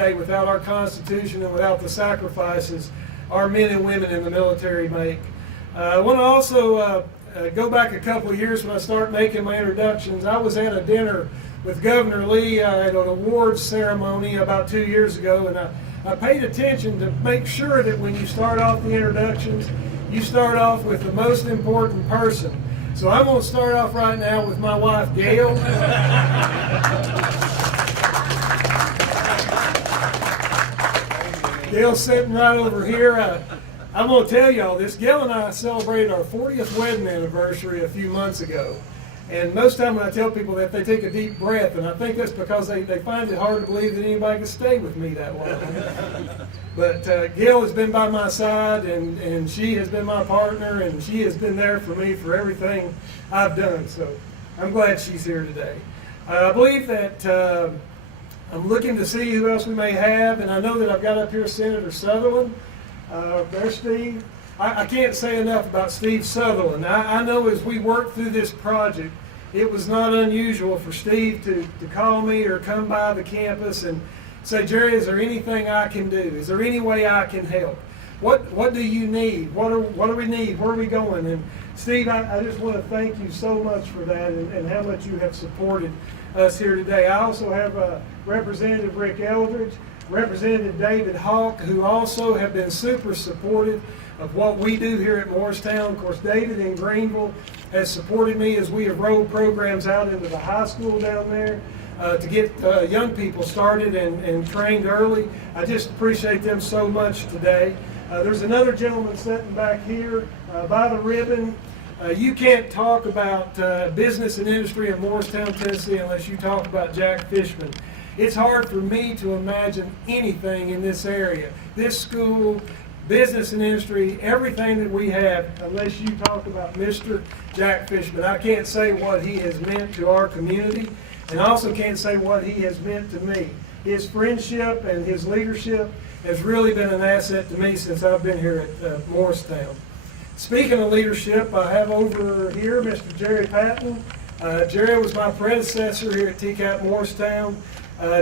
today without our Constitution and without the sacrifices our men and women in the military make. I want to also go back a couple of years when I start making my introductions. I was at a dinner with Governor Lee at an awards ceremony about 2 years ago, and I paid attention to make sure that when you start off the introductions, you start off with the most important person. So I'm going to start off right now with my wife, Gail. Gail's sitting right over here. I'm going to tell y'all this. Gail and I celebrated our 40th wedding anniversary a few months ago. And most of the time when I tell people that, they take a deep breath, and I think that's because they find it hard to believe that anybody can stay with me that long. But Gail has been by my side, and she has been my partner, and she has been there for me for everything I've done. So I'm glad she's here today. I believe that I'm looking to see who else we may have, and I know that I've got up here Senator Sutherland. There's Steve. I can't say enough about Steve Sutherland. I know as we worked through this project, it was not unusual for Steve to call me or come by the campus and say, Jerry, is there anything I can do? Is there any way I can help? What do you need? What do we need? Where are we going? And Steve, I just want to thank you so much for that and how much you have supported us here today. I also have Representative Rick Eldridge, Representative David Hawk, who also have been super supportive of what we do here at Morristown. Of course, David in Greenville has supported me as we have rolled programs out into the high school down there to get young people started and trained early. I just appreciate them so much today. There's another gentleman sitting back here by the ribbon. You can't talk about business and industry in Morristown, Tennessee unless you talk about Jack Fishman. It's hard for me to imagine anything in this area, this school, business and industry, everything that we have, unless you talk about Mr. Jack Fishman. I can't say what he has meant to our community, and I also can't say what he has meant to me. His friendship and his leadership has really been an asset to me since I've been here at Morristown. Speaking of leadership, I have over here Mr. Jerry Patton. Jerry was my predecessor here at TCAP Morristown.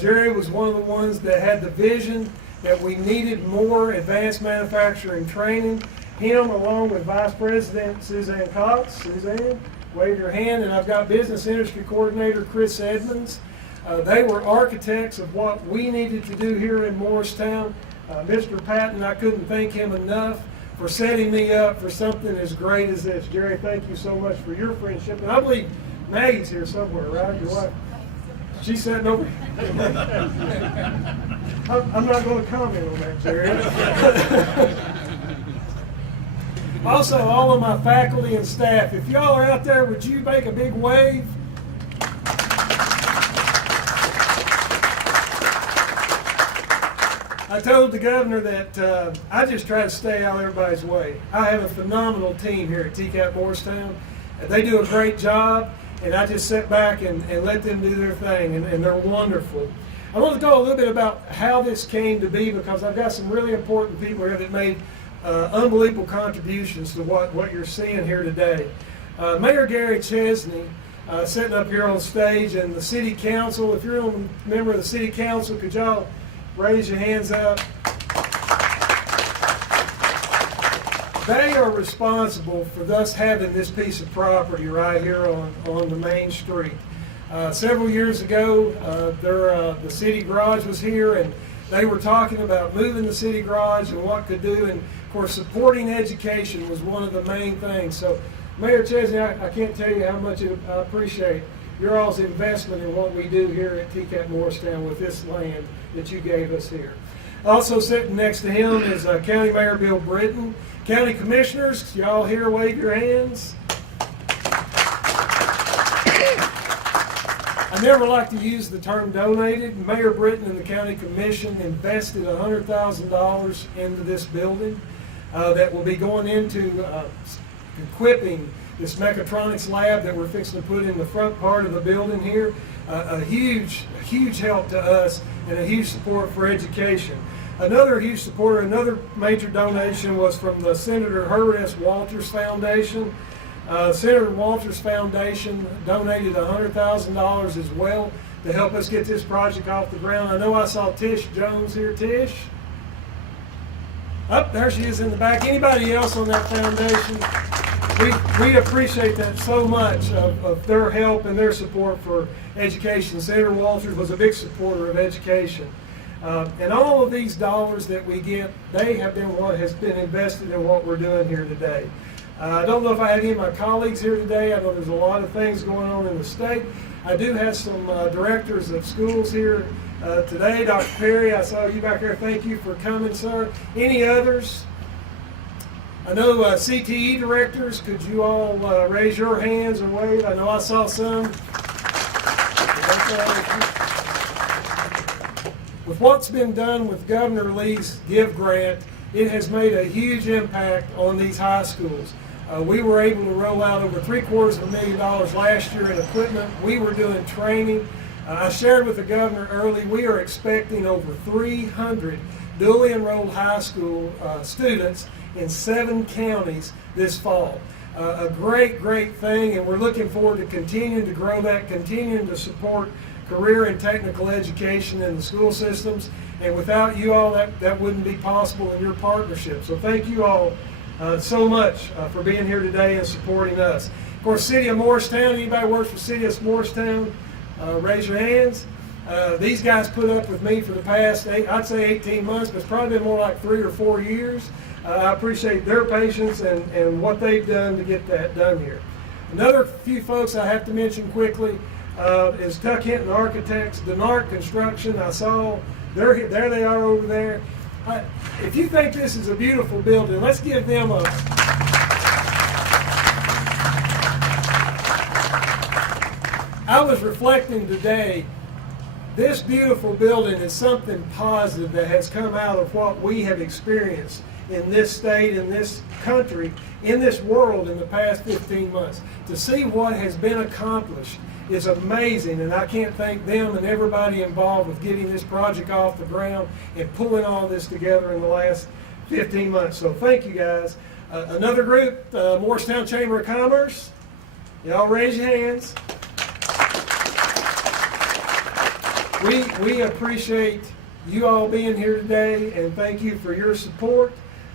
Jerry was one of the ones that had the vision that we needed more advanced manufacturing training. Him, along with Vice President Suzanne Cox. Suzanne, wave your hand. And I've got Business Industry Coordinator Chris Edmonds. They were architects of what we needed to do here in Morristown. Mr. Patton, I couldn't thank him enough for setting me up for something as great as this. Jerry, thank you so much for your friendship. And I believe Maggie's here somewhere, right? Your wife? She's sitting over here. I'm not going to comment on that, Jerry. Also, all of my faculty and staff, if y'all are out there, would you make a big wave? I told the governor that I just try to stay out of everybody's way. I have a phenomenal team here at TCAP Morristown. They do a great job, and I just sit back and let them do their thing, and they're wonderful. I want to talk a little bit about how this came to be, because I've got some really important people here that made unbelievable contributions to what you're seeing here today. Mayor Gary Chesney sitting up here on stage, and the City Council. If you're a member of the City Council, could y'all raise your hands up? They are responsible for us having this piece of property right here on the main street. Several years ago, the city garage was here, and they were talking about moving the city garage and what could do, and of course supporting education was one of the main things. So Mayor Chesney, I can't tell you how much I appreciate your all's investment in what we do here at TCAP Morristown with this land that you gave us here. Also sitting next to him is County Mayor Bill Britton. County Commissioners, y'all here, wave your hands. I never like to use the term donated. Mayor Britton and the County Commission invested $100,000 into this building that will be going into equipping this mechatronics lab that we're fixing to put in the front part of the building here. A huge help to us and a huge support for education. Another huge supporter, another major donation was from the Senator Herbert S. Walters Foundation. Senator Walters Foundation donated $100,000 as well to help us get this project off the ground. I know I saw Tish Jones here. Tish? Oh, there she is in the back. Anybody else on that foundation? We appreciate that so much of their help and their support for education. Senator Walters was a big supporter of education. And all of these dollars that we get, they have been what has been invested in what we're doing here today. I don't know if I have any of my colleagues here today. I know there's a lot of things going on in the state. I do have some directors of schools here today. Dr. Perry, I saw you back there. Thank you for coming, sir. Any others? I know CTE directors, could you all raise your hands or wave? I know I saw some. With what's been done with Governor Lee's GIVE grant, it has made a huge impact on these high schools. We were able to roll out over $750,000 last year in equipment. We were doing training. I shared with the governor early, we are expecting over 300 dually enrolled high school students in 7 counties this fall. A great thing, and we're looking forward to continuing to grow that, continuing to support career and technical education in the school systems. And without you all, that wouldn't be possible in your partnership. So thank you all so much for being here today and supporting us. Of course, City of Morristown, anybody works for City of Morristown, raise your hands. These guys put up with me for the past, I'd say 18 months, but it's probably been more like 3 or 4 years. I appreciate their patience and what they've done to get that done here. Another few folks I have to mention quickly is Tuck Hinton Architects, Denark Construction. I saw, there they are over there. If you think this is a beautiful building, let's give them a... I was reflecting today, this beautiful building is something positive that has come out of what we have experienced in this state, in this country, in this world in the past 15 months. To see what has been accomplished is amazing, and I can't thank them and everybody involved with getting this project off the ground and pulling all this together in the last 15 months. So thank you guys. Another group, Morristown Chamber of Commerce. Y'all raise your hands. We appreciate you all being here today, and thank you for your support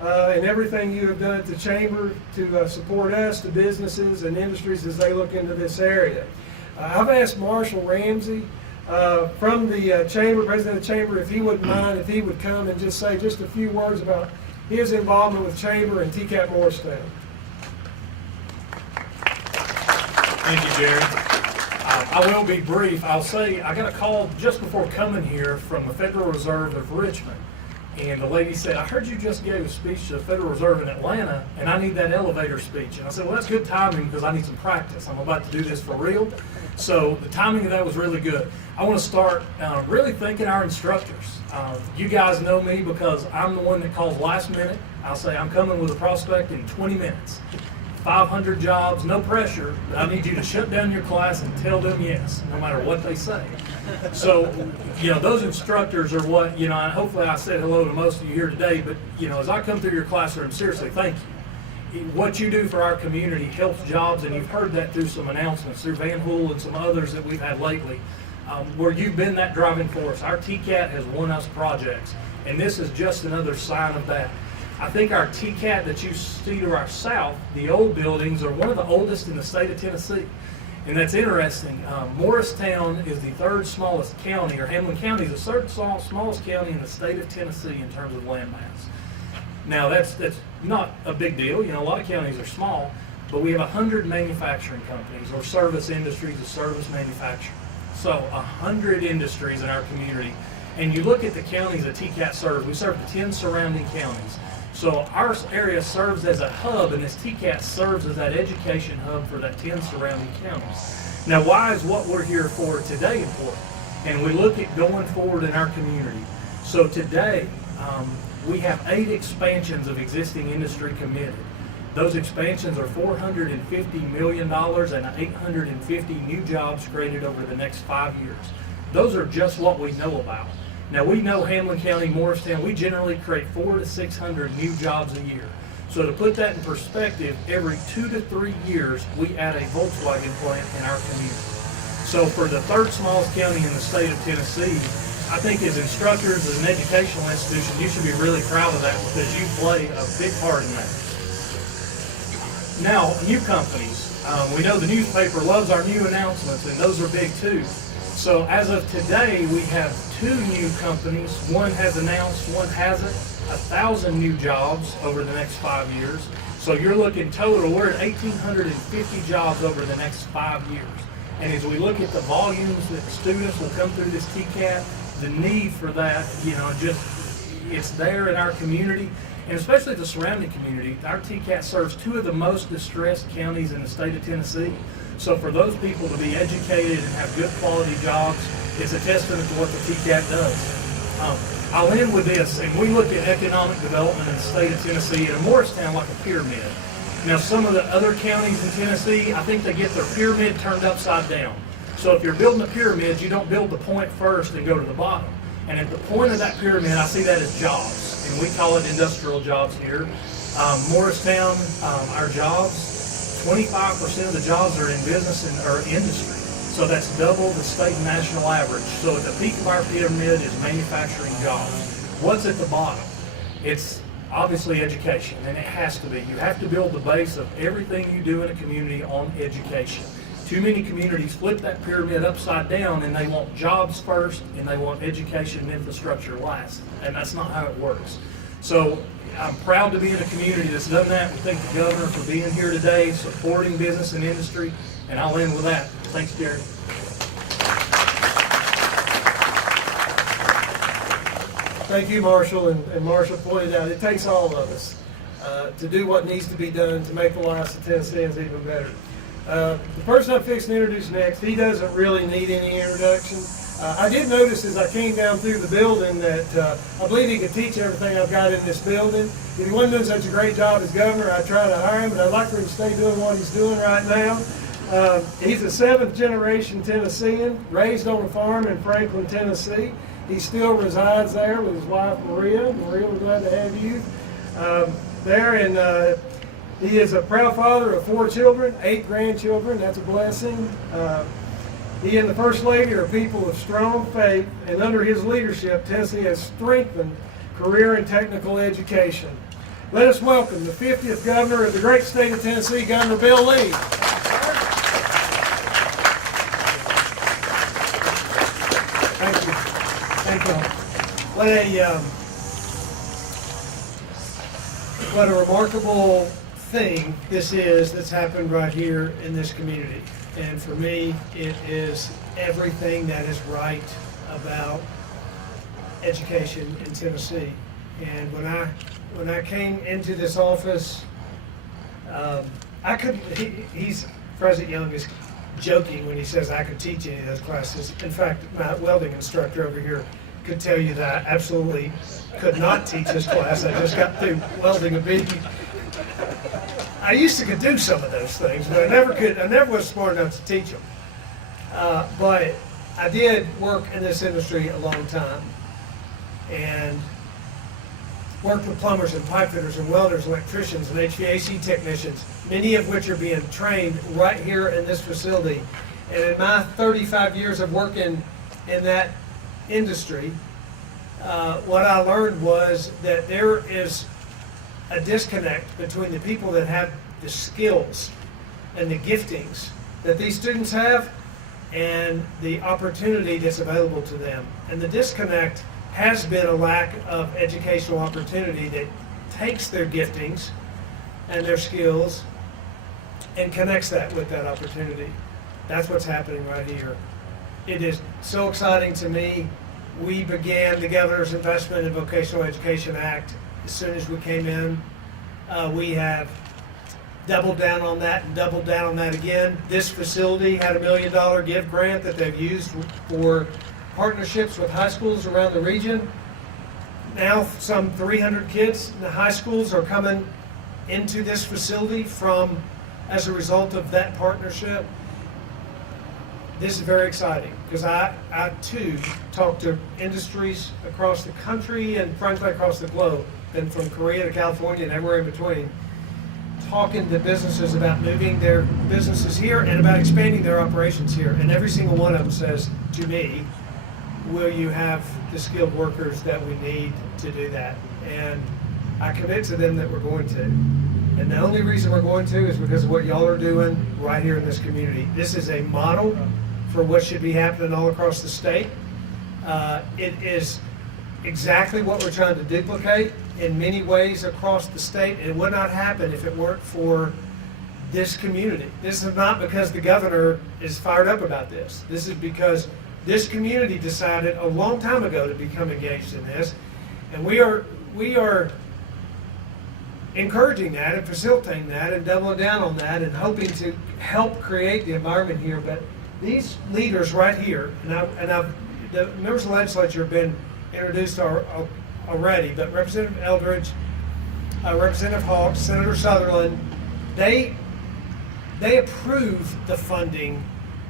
and everything you have done at the Chamber to support us, the businesses and industries as they look into this area. I've asked Marshall Ramsey from the Chamber, President of the Chamber, if he wouldn't mind, if he would come and just say just a few words about his involvement with Chamber and TCAP Morristown. Thank you, Jerry. I will be brief. I'll say I got a call just before coming here from the Federal Reserve of Richmond. And the lady said, I heard you just gave a speech to the Federal Reserve in Atlanta, and I need that elevator speech. And I said, well, that's good timing because I need some practice. I'm about to do this for real. So the timing of that was really good. I want to start really thanking our instructors. You guys know me because I'm the one that calls last minute. I'll say I'm coming with a prospect in 20 minutes. 500 jobs, no pressure, but I need you to shut down your class and tell them yes, no matter what they say. So, those instructors are what, and hopefully I said hello to most of you here today, but, as I come through your classroom, seriously, thank you. What you do for our community helps jobs, and you've heard that through some announcements, through Van Hool and some others that we've had lately, where you've been that driving force. Our TCAT has won us projects, and this is just another sign of that. I think our TCAT that you see to our south, the old buildings, are one of the oldest in the state of Tennessee. And that's interesting. Morristown is the 3rd smallest county, or Hamlin County is the 3rd smallest county in the state of Tennessee in terms of land mass. Now that's not a big deal. A lot of counties are small, but we have 100 manufacturing companies or service industries of service manufacturing. So 100 industries in our community. And you look at the counties that TCAT serves, we serve the 10 surrounding counties. So our area serves as a hub, and this TCAT serves as that education hub for that 10 surrounding counties. Now, why is what we're here for today important? And we look at going forward in our community. So today, we have 8 expansions of existing industry committed. Those expansions are $450 million and 850 new jobs created over the next 5 years. Those are just what we know about. Now we know Hamlin County, Morristown, we generally create 400 to 600 new jobs a year. So to put that in perspective, every 2 to 3 years, we add a Volkswagen plant in our community. So for the third smallest county in the state of Tennessee, I think as instructors, as an educational institution, you should be really proud of that because you play a big part in that. Now, new companies. We know the newspaper loves our new announcements, and those are big too. So as of today, we have 2 new companies. One has announced, one hasn't. 1,000 new jobs over the next 5 years. So you're looking total, we're at 1,850 jobs over the next 5 years. And as we look at the volumes that students will come through this TCAT, the need for that, it's there in our community, and especially the surrounding community. Our TCAT serves 2 of the most distressed counties in the state of Tennessee. So for those people to be educated and have good quality jobs, it's a testament to what the TCAT does. I'll end with this, and we look at economic development in the state of Tennessee in a Morristown like a pyramid. Now, some of the other counties in Tennessee, I think they get their pyramid turned upside down. So if you're building a pyramid, you don't build the point first and go to the bottom. And at the point of that pyramid, I see that as jobs, and we call it industrial jobs here. Morristown, our jobs, 25% of the jobs are in business or industry. So that's double the state and national average. So at the peak of our pyramid is manufacturing jobs. What's at the bottom? It's obviously education, and it has to be. You have to build the base of everything you do in a community on education. Too many communities flip that pyramid upside down, and they want jobs first, and they want education and infrastructure last, and that's not how it works. So I'm proud to be in a community that's done that. We thank the governor for being here today, supporting business and industry, and I'll end with that. Thanks, Jerry. Thank you, Marshall, and Marshall pointed out it takes all of us to do what needs to be done to make the lives of Tennesseans even better. The person I'm fixing to introduce next, he doesn't really need any introduction. I did notice as I came down through the building that I believe he could teach everything I've got in this building. If he wasn't doing such a great job as governor, I'd try to hire him, but I'd like for him to stay doing what he's doing right now. He's a 7th generation Tennessean, raised on a farm in Franklin, Tennessee. He still resides there with his wife, Maria. Maria, we're glad to have you there. And he is a proud father of 4 children, 8 grandchildren. That's a blessing. He and the First Lady are people of strong faith, and under his leadership, Tennessee has strengthened career and technical education. Let us welcome the 50th Governor of the great state of Tennessee, Governor Bill Lee. Thank you. Thank you. What a remarkable thing this is that's happened right here in this community. And for me, it is everything that is right about education in Tennessee. And when I came into this office, I couldn't. President Young is joking when he says I could teach any of those classes. In fact, my welding instructor over here could tell you that I absolutely could not teach this class. I just got through welding a bead. I used to could do some of those things, but I never was smart enough to teach them. But I did work in this industry a long time, and worked with plumbers and pipe fitters and welders, electricians and HVAC technicians, many of which are being trained right here in this facility. And in my 35 years of working in that industry, what I learned was that there is a disconnect between the people that have the skills and the giftings that these students have and the opportunity that's available to them. And the disconnect has been a lack of educational opportunity that takes their giftings and their skills and connects that with that opportunity. That's what's happening right here. It is so exciting to me. We began the Governor's Investment in Vocational Education Act as soon as we came in. We have doubled down on that and doubled down on that again. This facility had $1 million gift grant that they've used for partnerships with high schools around the region. Now some 300 kids in the high schools are coming into this facility as a result of that partnership. This is very exciting because I too talk to industries across the country and frankly across the globe, and from Korea to California and everywhere in between. talking to businesses about moving their businesses here and about expanding their operations here. And every single one of them says to me, will you have the skilled workers that we need to do that? And I commit to them that we're going to. And the only reason we're going to is because of what y'all are doing right here in this community. This is a model for what should be happening all across the state. It is exactly what we're trying to duplicate in many ways across the state. It would not happen if it weren't for this community. This is not because the governor is fired up about this. This is because this community decided a long time ago to become engaged in this. And we are encouraging that and facilitating that and doubling down on that and hoping to help create the environment here. But these leaders right here, the members of the legislature have been introduced already, but Representative Eldridge, Representative Hawks, Senator Sutherland, they approved the funding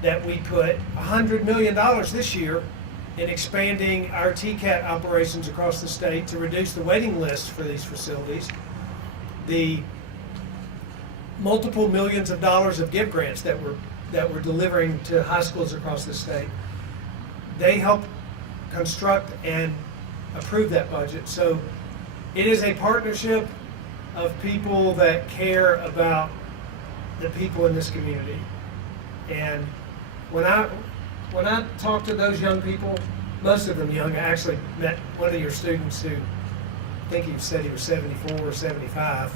that we put $100 million this year in expanding our TCAT operations across the state to reduce the waiting list for these facilities. The multiple millions of dollars of gift grants that we're delivering to high schools across the state, they help construct and approve that budget. So it is a partnership of people that care about the people in this community. And when I talk to those young people, most of them young, I actually met one of your students who, I think he said he was 74 or 75.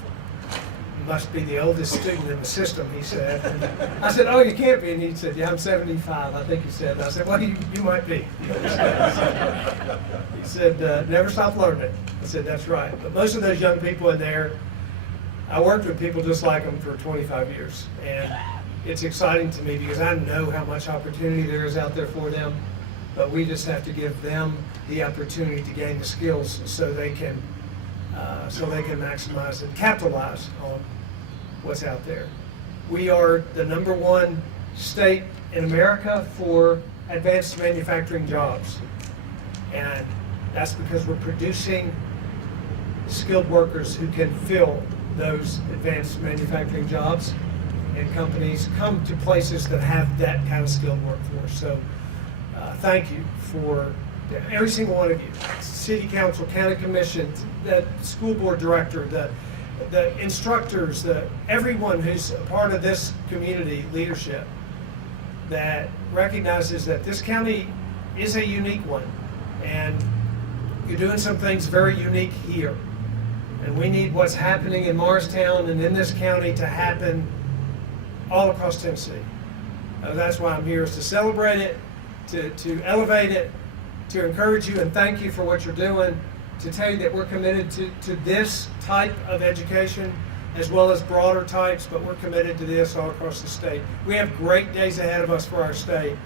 He must be the oldest student in the system, he said. And I said, oh, you can't be. And he said, yeah, I'm 75, I think he said. And I said, well, you might be. He said, never stop learning. I said, that's right. But most of those young people in there, I worked with people just like them for 25 years. And it's exciting to me because I know how much opportunity there is out there for them. But we just have to give them the opportunity to gain the skills so they can maximize and capitalize on what's out there. We are the #1 state in America for advanced manufacturing jobs. And that's because we're producing skilled workers who can fill those advanced manufacturing jobs, and companies come to places that have that kind of skilled workforce. So thank you for every single one of you, city council, county commission, the school board director, the instructors, everyone who's a part of this community leadership that recognizes that this county is a unique one, and you're doing some things very unique here. And we need what's happening in Morristown and in this county to happen all across Tennessee. That's why I'm here, is to celebrate it, to elevate it, to encourage you and thank you for what you're doing, to tell you that we're committed to this type of education as well as broader types, but we're committed to this all across the state. We have great days ahead of us for our state.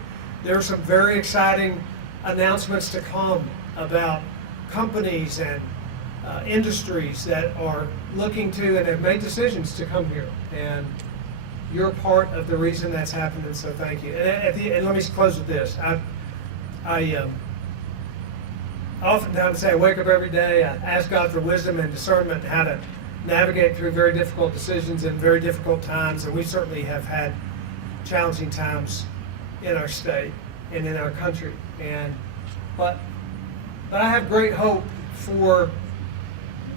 There are some very exciting announcements to come about companies and industries that are looking to and have made decisions to come here. And you're part of the reason that's happening, so thank you. And let me close with this. I oftentimes say I wake up every day, I ask God for wisdom and discernment how to navigate through very difficult decisions and very difficult times, and we certainly have had challenging times in our state and in our country. But I have great hope for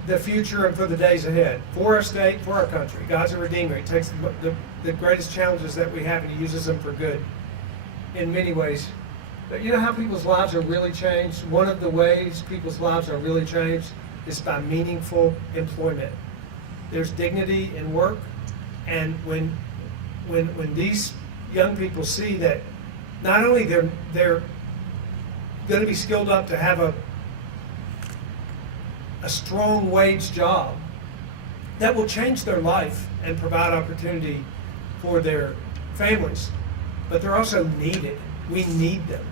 the future and for the days ahead, for our state, for our country. God's a redeemer. He takes the greatest challenges that we have and he uses them for good in many ways. But you know how people's lives are really changed? One of the ways people's lives are really changed is by meaningful employment. There's dignity in work, and when these young people see that not only they're going to be skilled up to have a strong wage job that will change their life and provide opportunity for their families, but they're also needed. We need them,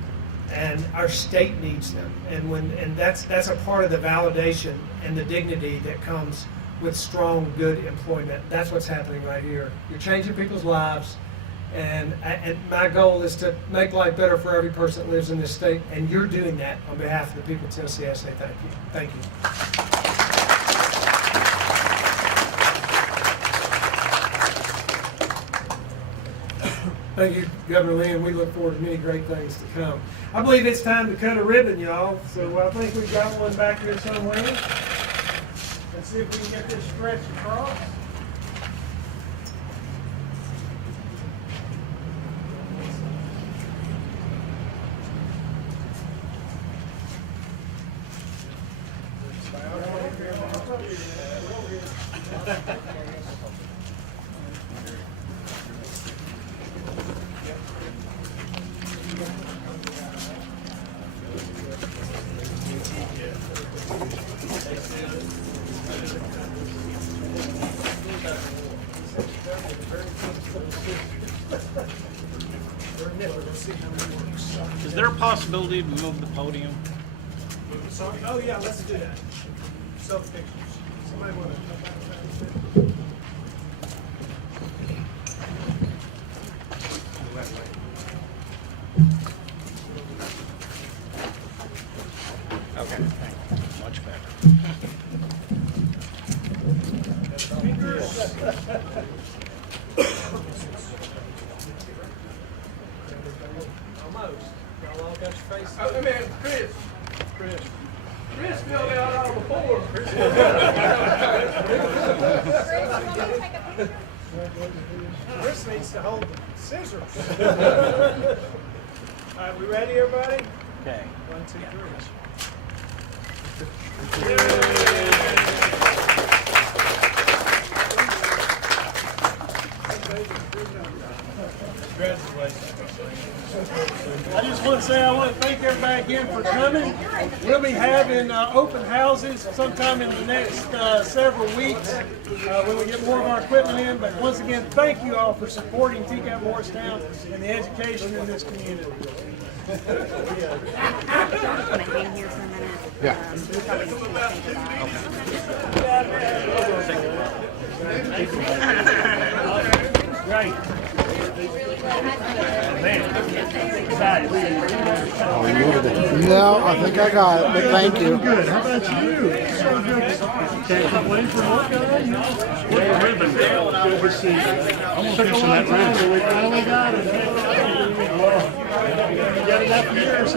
and our state needs them, and that's a part of the validation and the dignity that comes with strong, good employment. That's what's happening right here. You're changing people's lives, and my goal is to make life better for every person that lives in this state, and you're doing that on behalf of the people of Tennessee. I say thank you. Thank you. Thank you, Governor Lee, and we look forward to many great things to come. I believe it's time to cut a ribbon, y'all. So I think we've got one back here somewhere. Let's see if we can get this stretched across. Is there a possibility to move the podium? Oh yeah, let's do that. Self pictures. Somebody want to come back? Okay, much better. Almost. Y'all all got your faces. Oh, man, Chris. Chris filled out all the forms. Chris needs to hold the scissors. All right, we ready, everybody? Okay. 1, 2, 3. I just want to say I want to thank everybody again for coming. We'll be having open houses sometime in the next several weeks when we get more of our equipment in. But once again, thank you all for supporting TCAP Morristown and the education in this community. I'm gonna hang here for a minute. Yeah. We probably need to think about it. Great. No, I think I got it, but thank you. Good. How about you? So good. Can't complain for what, guy? Good to see you. I'm fixing that ribbon. We finally got it. You got enough years.